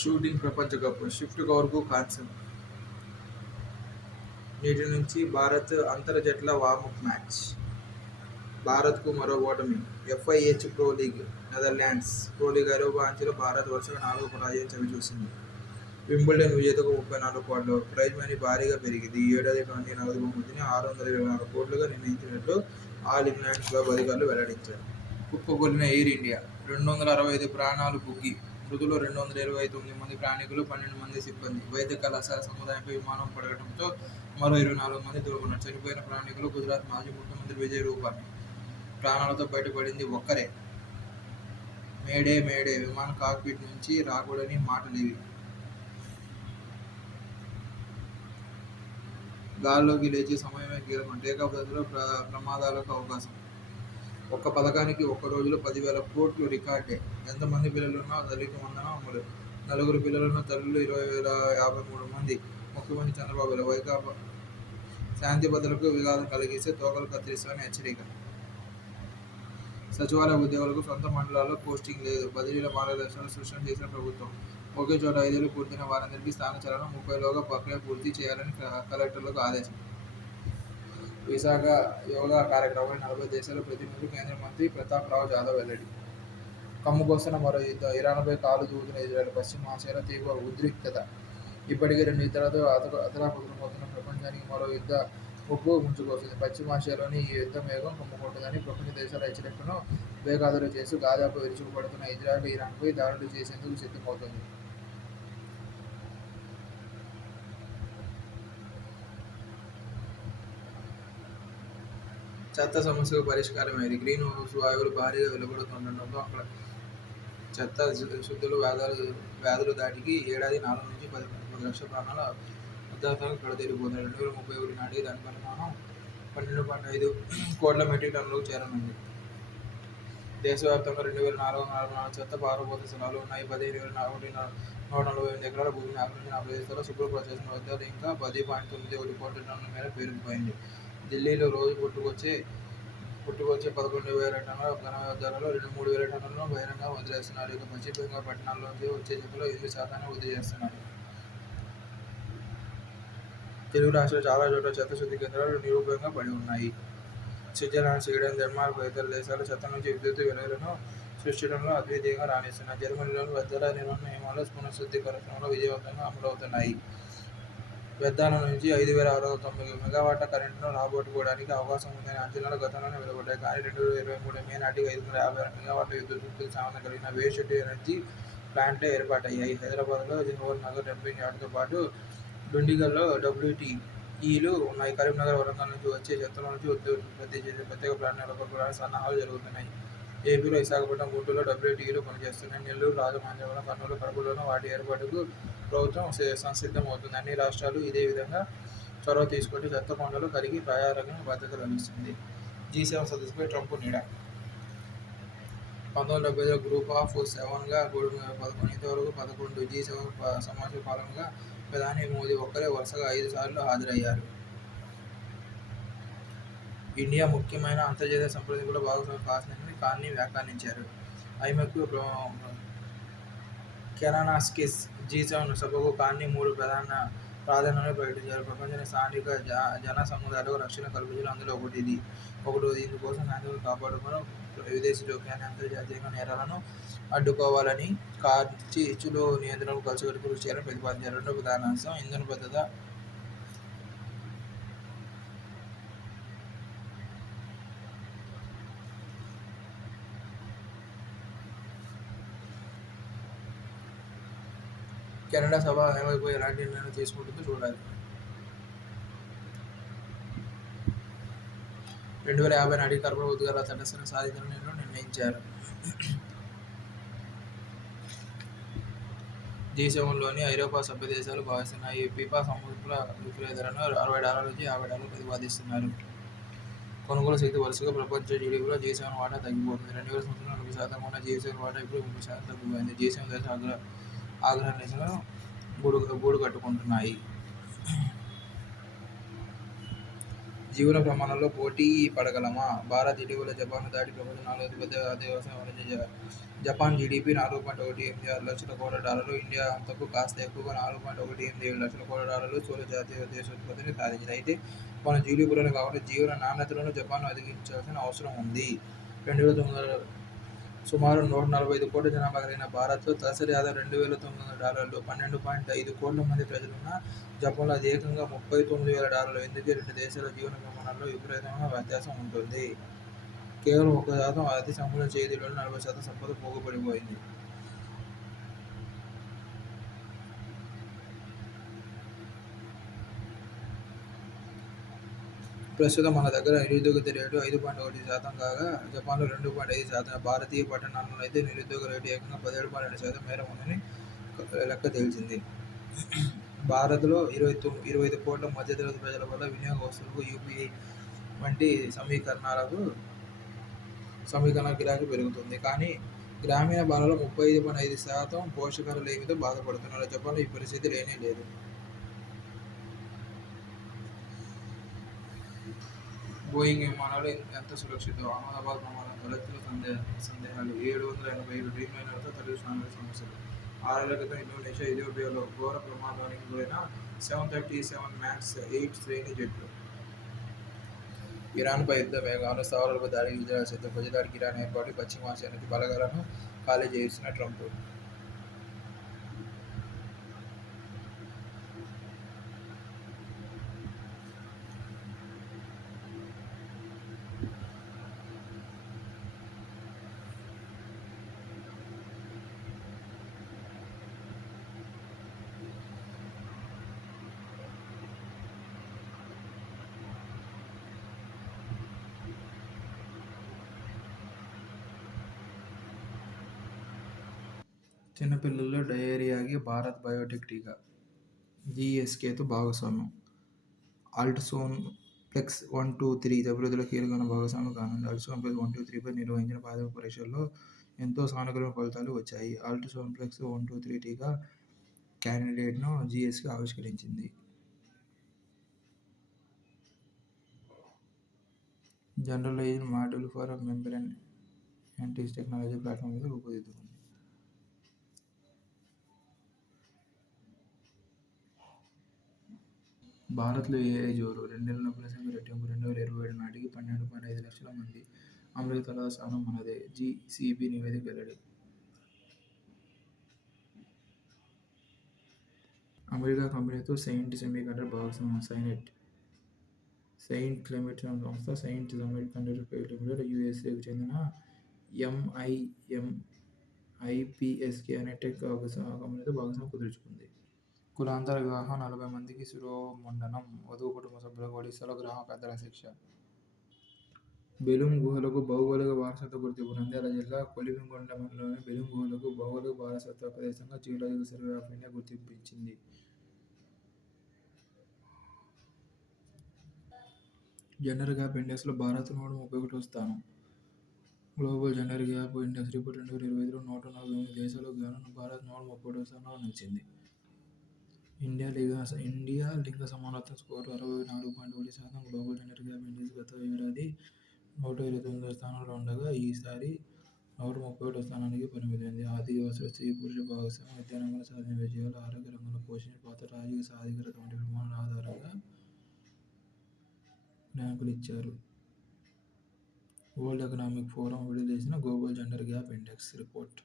Shooting ప్రపంచ cup shift కవర్కు concept నేటి నుంచి భారత్ అంతర్ జట్ల వార్మప్ మ్యాచ్. భారత్కు మరో ఓటమి. FIH pro league Netherlands pro league ఐరోపా అంచెలో భారత్ వరుసగా 4వ పరాజయం చవిచూసింది. వింబుల్డన్ విజేతకు 34 కోట్లు, ప్రైజ్ మనీ భారీగా పెరిగింది. ఈ ఏడాది ట్వంటీ నగదు బహుమతిని 624 కోట్లుగా నిర్ణయించినట్లు ఆల్ ఇంగ్లాండ్ క్లబ్ అధికారులు వెల్లడించారు. కుప్పకూలిన ఎయిర్ ఇండియా 265 ప్రాణాలు బుగ్గి. మృతులు 229 మంది ప్రయాణికులు, 12 మంది సిబ్బంది. వైద్య కళాశాల సముదాయంపై విమానం పడటంతో మరో 24 మంది దొరుకున్నారు. చనిపోయిన ప్రయాణికులు గుజరాత్ మాజీ ముఖ్యమంత్రి విజయ్ రూపానీ. ప్రాణాలతో బయటపడింది ఒక్కరే. మేడే మేడే, విమాన కాక్పిట్ నుంచి రాకూడని మాటలివి. గాల్లోకి లేచే సమయమే కీలకం. టేకాఫ్ దశలో ప్రమాదాలకు అవకాశం. ఒక్క పథకానికి ఒక్క రోజులో 10,000 కోట్లు రికార్డే. ఎంతమంది పిల్లలున్నా తల్లికి వందనం అమలు. 4 పిల్లలున్న తల్లులు 20,053 మంది. ముఖ్యమంత్రి చంద్రబాబు. వైకాపా శాంతి భద్రతలకు విఘాతం కలిగిస్తే తోకలు కత్తిరిస్తామని హెచ్చరిక. సచివాలయ ఉద్యోగులకు సొంత మండలాల్లో పోస్టింగ్ లేదు. బదిలీల మార్గదర్శకాలు స్పష్టం చేసిన ప్రభుత్వం. ఒకే చోట 5 ఏళ్లు పూర్తయిన వారందరికీ స్థాన చలనం 30లోగా ప్రక్రియ పూర్తి చేయాలని కలెక్టర్లకు ఆదేశం. విశాఖ యోగా కార్యక్రమాన్ని 40 దేశాల ప్రతినిధులు. కేంద్ర మంత్రి ప్రతాప్ రావు జాదవ్ వెల్లడి. కమ్ముకొస్తున్న మరో యుద్ధం. ఇరాన్పై కాలు దూవుతున్న ఇజ్రాయెల్. పశ్చిమ ఆసియాలో తీవ్ర ఉద్రిక్తత. ఇప్పటికే 2 యుద్ధాలతో అతలాకుతలమవుతున్న ప్రపంచానికి మరో యుద్ధ ముప్పు ముంచుకొస్తుంది. పశ్చిమ ఆసియాలోని ఈ యుద్ధం వేగం కమ్ముకుంటుందని ప్రపంచ దేశాల హెచ్చరికలను బేఖాతరు చేస్తూ గాజాపై విరుచుకుపడుతున్న ఇజ్రాయెల్ ఇరాన్పై దాడులు చేసేందుకు సిద్ధమవుతోంది. చెత్త సమస్యకు పరిష్కారం ఏది? గ్రీన్ హౌస్ వాయువులు భారీగా వెలువడుతుండటంతో అక్కడ చెత్త శుద్ధులు వ్యాధుల దాటికి ఏడాది 4 నుంచి 10 లక్షల ప్రాణాల అర్ధాంతరంగా కడతేరిపోతున్నాయి. 2031 నాటికి దాని పరిమాణం 12.5 కోట్ల మెట్రిక్ టన్నులకు చేరనుంది. దేశవ్యాప్తంగా 2,444 చెత్త పారబోత స్థలాలు ఉన్నాయి. 15,148 ఎకరాల భూమిని ఆక్రమించిన ఆ ప్రదేశాల్లో శుభ్ర ప్రాసెసింగ్ వ్యర్థాలు ఇంకా 10.91 కోట్ల టన్నుల మేర పేరుకుపోయింది. ఢిల్లీలో రోజు పుట్టుకొచ్చే 11,000 టన్నుల ఘన వ్యర్థాలలో 3,000 టన్నులను బహిరంగంగా వదిలేస్తున్నారు. ఇక పశ్చిమ బెంగాల్ పట్టణాల్లోంచి వచ్చే చెత్తలో 8% వృద్ధి చేస్తున్నారు. తెలుగు రాష్ట్రాలు చాలా చోట్ల చెత్త శుద్ధి కేంద్రాలు నిరుపయోగంగా పడి ఉన్నాయి. స్విట్జర్లాండ్, స్వీడన్, డెన్మార్క్ ఇతర దేశాలు చెత్త నుంచి విద్యుత్ వెలువలను సృష్టించడంలో అద్వితీయంగా రాణిస్తున్నాయి. జర్మనీలోని వ్యర్థాల నిర్వహణ నియమాలు పునఃశుద్ధి కార్యక్రమంలో విజయవంతంగా అమలవుతున్నాయి. వ్యర్థాల నుంచి 5,690 మెగావాట్ల కరెంటును రాబట్టుకోవడానికి అవకాశం ఉందనే అంచనాలు గతంలోనే వెలువడ్డాయి. కానీ 2023 మే నాటికి 556 మెగావాట్ల విద్యుత్ ఉత్పత్తి సామర్థ్యం కలిగిన వేస్ట్ టు ఎనర్జీ ప్లాంట్లే ఏర్పాటయ్యాయి. హైదరాబాద్లో జవహర్ నగర్ డంపింగ్ యార్డుతో పాటు డుండిగల్లో WTEలు ఉన్నాయి. కరీంనగర్, వరంగల్ నుంచి వచ్చే చెత్తలో నుంచి ఉత్పత్తి చేసే ప్రత్యేక ప్లాంట్ నెలకొల్పడానికి సన్నాహాలు జరుగుతున్నాయి. ఏపీలో విశాఖపట్నం, గుంటూరులో WTEలు పనిచేస్తున్నాయి. నెల్లూరు, రాజమహేంద్రవరం, కర్నూలు, కడపలోనూ వాటి ఏర్పాటుకు ప్రభుత్వం సంసిద్ధమవుతుంది. అన్ని రాష్ట్రాలు ఇదే విధంగా చొరవ తీసుకుంటే చెత్త కొండలు కరిగి ప్రజారోగ్యానికి భద్రత లభిస్తుంది. G7 సదస్సుపై ట్రంప్ నీడ. 1975లో గ్రూప్ ఆఫ్ 7గా 11 ఇంతవరకు 11 G7 సమావేశాల పాల్గొనగా ప్రధాని మోదీ ఒక్కరే వరుసగా 5 సార్లు హాజరయ్యారు. ఇండియా ముఖ్యమైన అంతర్జాతీయ సంప్రదింపుల్లో భాగస్వామి కాసిందని కార్నీ వ్యాఖ్యానించారు. ఐమెక్ కెరానాస్కిస్ G7 సభకు కార్నీ 3 ప్రాధాన్యాలను ప్రకటించారు. ప్రపంచ స్థానిక జన సముదాయాలకు రక్షణ కల్పించడం అందులో ఒకటిది. ఇందుకోసం శాంతిని కాపాడుకోవడం, విదేశీ జోక్యాన్ని, అంతర్జాతీయ నేరాలను అడ్డుకోవాలని, ఖర్చుల నియంత్రణకు కలిసికట్టుగా కృషి చేయాలని ప్రతిపాదించారు. రెండో ప్రధాన అంశం ఇంధన భద్రత. కెనడా సభ ఏమైపోయి ఎలాంటి నిర్ణయం తీసుకుంటుందో చూడాలి. 2050 నాటికి కర్బన ఉద్గారాల తటస్థాన్ని సాధించాలని నిర్ణయించారు. G7లోని ఐరోపా సభ్య దేశాలు భావిస్తున్నాయి. పిపా సముద్ర విక్రయ ధరను $60 నుంచి $50 ప్రతిపాదిస్తున్నారు. కొనుగోలు శక్తి వరుసగా ప్రపంచ జీడీపీలో G7 వాటా తగ్గిపోతుంది. 2000 సంవత్సరంలో 40% ఉన్న G7 వాటా ఇప్పుడు 30% తగ్గిపోయింది. G7 దేశాలు ఆగ్రహ నిరసనలు గూడు కట్టుకుంటున్నాయి. జీవన ప్రమాణాల్లో పోటీ పడగలమా? భారత్ ఇటీవల జపాన్ను దాటి ప్రపంచ నాలుగో అతిపెద్ద వ్యవసాయం వహించే జపాన్ జీడీపీ $4.186 ఇండియా అంతకు కాస్త ఎక్కువగా $4.187 స్థూల జాతీయ దేశోత్పత్తిని సాధించింది. అయితే మన జీడీపీలోనే కాకుండా జీవన నాణ్యతలోనూ జపాన్ను అధిగమించాల్సిన అవసరం ఉంది. 2009 సుమారు 145 కోట్ల జనాభా కలిగిన భారత్లో తలసరి ఆదాయం $2,900 12.5 కోట్ల మంది ప్రజలున్న జపాన్లో అది ఏకంగా $39,000. ఇందుకే రెండు దేశాల జీవన ప్రమాణాల్లో విపరీతమైన వ్యత్యాసం ఉంటుంది. కేవలం 1% అతి సంపన్న చేతిలోనే 40% సంపద పోగుపడిపోయింది. ప్రస్తుతం మన దగ్గర నిరుద్యోగత రేటు 5.1% కాగా జపాన్లో 2.5%. భారతీయ పట్టణాల్లో అయితే నిరుద్యోగ రేటు ఏకంగా 17.2% మేర ఉందని లెక్క తేల్చింది. భారత్లో 25 కోట్ల మధ్యతరగతి ప్రజల వల్ల వినియోగ వస్తువులకు యూపీఐ వంటి సమీకరణ గిరాకీ పెరుగుతుంది. కానీ గ్రామీణ భారత్లో 35.5% పోషకాహార లేమితో బాధపడుతున్నారు. జపాన్లో ఈ పరిస్థితి లేనే లేదు. బోయింగ్ విమానాలు ఎంత సురక్షితం? అహ్మదాబాద్ ప్రమాదం తలెత్తుల సందేహాలు 787 డ్రీమ్లైనర్తో తొలి సమస్యలు 6 ఏళ్ల క్రితం ఇండోనేషియా, ఇథియోపియాలో ఘోర ప్రమాదానికి గురైన 737 MAX 8 శ్రేణి జెట్లు. ఇరాన్పై యుద్ధ వేగాలు స్థావరాలపై దాడికి ఇజ్రాయెల్ సిద్ధం. ప్రతిదాడికి ఇరాన్ ఏర్పాటు పశ్చిమాసియానికి బలగాలను ఖాళీ చేయిస్తున్న ట్రంప్. చిన్నపిల్లల్లో డయేరియాకి భారత్ బయోటెక్ టీకా జీఎస్కేతో భాగస్వామ్యం. ఆల్ట్సోన్ ప్లెక్స్ 1-2-3 అభివృద్ధిలో కీలకమైన భాగస్వామ్యం కానుంది. ఆల్ట్సోన్ ప్లెక్స్ 1-2-3పై నిర్వహించిన ప్రాథమిక పరీక్షల్లో ఎంతో సానుకూల ఫలితాలు వచ్చాయి. ఆల్ట్సోన్ ప్లెక్స్ 1-2-3 టీకా క్యాండిడేట్ను జీఎస్కే ఆవిష్కరించింది. Generalised module for membrane antis technology platform మీద రూపుదిద్దుకుంది. భారత్లో ఏఐ జోరు 2 నెలల నొప్పుల సంఖ్య రెట్టింపు 2027 నాటికి 12.5 లక్షల మంది. అమెరికా తర్వాత స్థానం మనదే. జీసీబీ నివేదిక వెల్లడి. అమెరికా కంపెనీతో సెయింట్ సెమీకండక్టర్ భాగస్వామ్యం. సెయింట్ క్లెమెంట్ సంస్థ సెయింట్ సెమీకండక్టర్ ప్రైవేట్ లిమిటెడ్ యూఎస్ఏకు చెందిన ఎంఐపిఎస్కే అనే టెక్ కంపెనీతో భాగస్వామ్యం కుదుర్చుకుంది. కులాంతర వివాహం 40 మందికి శిరోముండనం. వధువు కుటుంబ సభ్యులకు ఒడిశాలో గ్రామ పెద్దల శిక్ష. బెలూమ్ గుహలకు భౌగోళిక వారసత్వ గుర్తింపు. నంద్యాల జిల్లా కొలిమిగొండ మండలంలోని బెలూమ్ గుహలకు భౌగోళిక వారసత్వ ప్రదేశంగా జియోలాజికల్ సర్వే ఆఫ్ ఇండియా గుర్తింపించింది. జెండర్ గ్యాప్ ఇండెక్స్లో భారత్ 131వ స్థానం. Global gender gap index report 2025లో 148 దేశాలకు గాను భారత్ 131వ స్థానంలో నిలిచింది. ఇండియా లింగ సమానత్వ score 64.1%. Global gender gap index గత ఏడాది 129వ స్థానంలో ఉండగా ఈసారి 131వ స్థానానికి పరిమితమైంది. ఆర్థిక వ్యవస్థలో స్త్రీ పురుష భాగస్వామ్యం, విద్యారంగంలో సాధించిన విజయాలు, ఆరోగ్య రంగంలో పోషించిన పాత్ర, రాజకీయ సాధికారత వంటి ప్రమాణాల ఆధారంగా ర్యాంకులిచ్చారు. వరల్డ్ ఎకనామిక్ ఫోరం విడుదల చేసిన global gender gap index report